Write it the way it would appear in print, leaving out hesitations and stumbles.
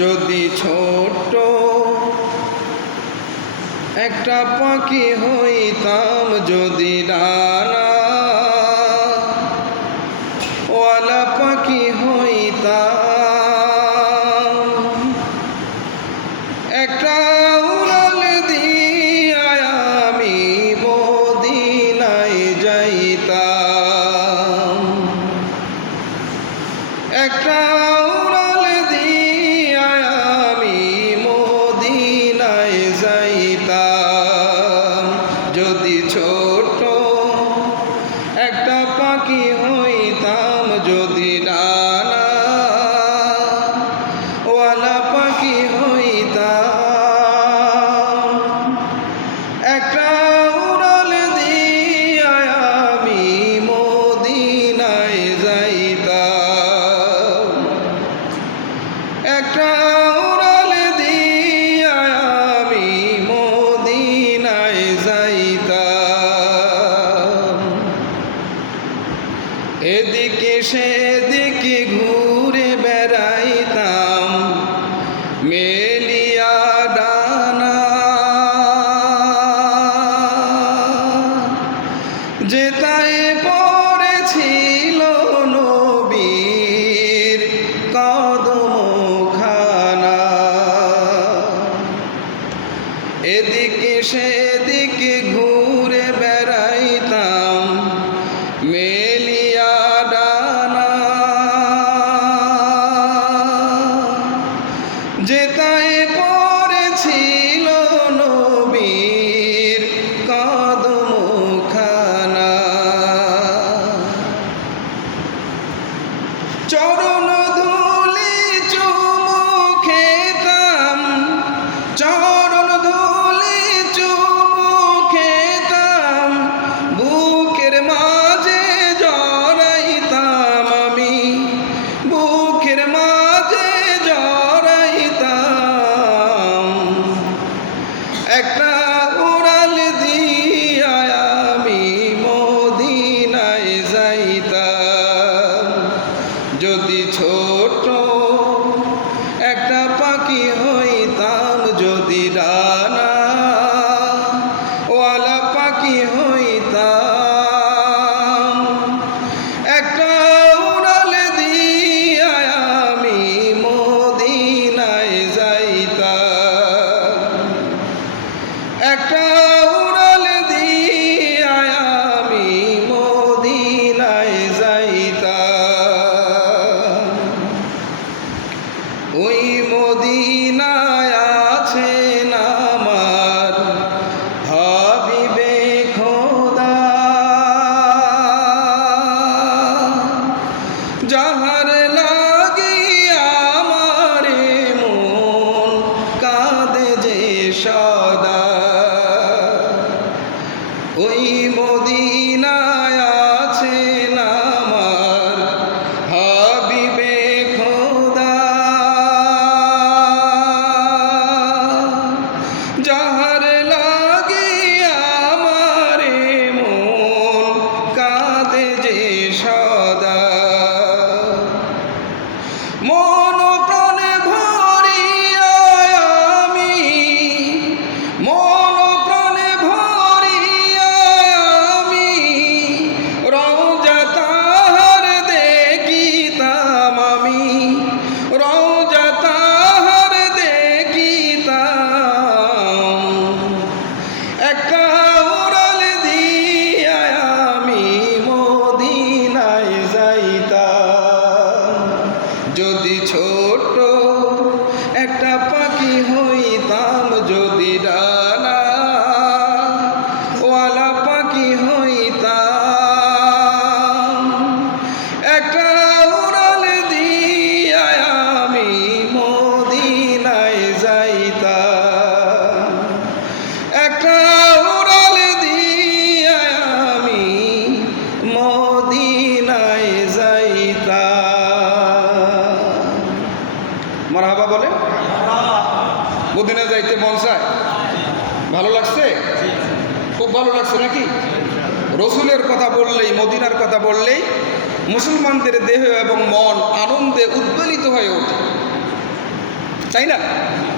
যদি ছোট্ট একটা পাখি হইতাম, যদি ডানা ওয়ালা পাখি হইতাম, একটা উড়াল দিয়া আমি মদিনায় যাইতাম, একটা উড়াল দিয়া আমি মদিনায় যাইতাম। যদি ছোট একটা পাখি হইতাম, যদি ডানা ওয়ালা পাখি হইতাম, একটা উড়াল দিয়া আমি মদিনায় যাইতাম, একটা উড়াল দিয়া আমি মদিনায় যাইতাম। এদিকে সেদিকে ঘুরে বেড়াইতাম মেলিয়া ডানা, যেথায় পড়েছিল নবীর কদমখানা। এদিকে সেদিকে ঘুরে বেড়াইতাম মেলিয়া ডানা, যেথায় পড়েছিল নবীর কদমখানা। চরণ ধুলি চুমু খেতাম, চরণ ধুলি চুমু খেতাম, বুকের মাঝে জড়াইতাম আমি, বুকের মাঝে জড়াইতাম, একটা উড়াল দিয়া আমি মদিনায় যাইতাম। যদি ছোট একটা পাখি হইতাম, যদি ডানা ওয়ালা পাখি হইতাম, একটা উড়াল দিয়া আমি মদিনায় যাইতাম, একটা উড়াল দিয়া আমি মদিনায় যাইতাম। ওই মদিনায় আছেন আমার হাবিবে খোদা, যাহার লাগিয়া আমার মন কাঁদে যে সদা। ওই মদিনায় আছেন আমার হাবিবে খোদা, যাহার লাগিয়া আমার মন কাঁদে যে সদা। মন প্রাণে ভরিয়া আমি, মন প্রাণে ভরিয়া আমি রওজা তাহার দেখিতাম, আমি রওজা তাহার দেখিতাম, একটা উড়াল দিয়া আমি মদিনায় যাইতাম। যদি ছোট একটা পাখি হইতাম, যদি ডানা ওয়ালা পাখি হইতাম, একটা উড়াল দিয়া আমি মদিনায় যাইতাম, একটা উড়াল দিয়া আমি মদিনায় যাইতাম। মারহাবা বলে। মদিনা যাইতে মন চায়? ভালো লাগছে? খুব ভালো লাগছে নাকি? রসুলের কথা বললেই, মদিনার কথা বললেই মুসলমানদের দেহ এবং মন আনন্দে উদ্বেলিত হয়ে ওঠে। তাই না?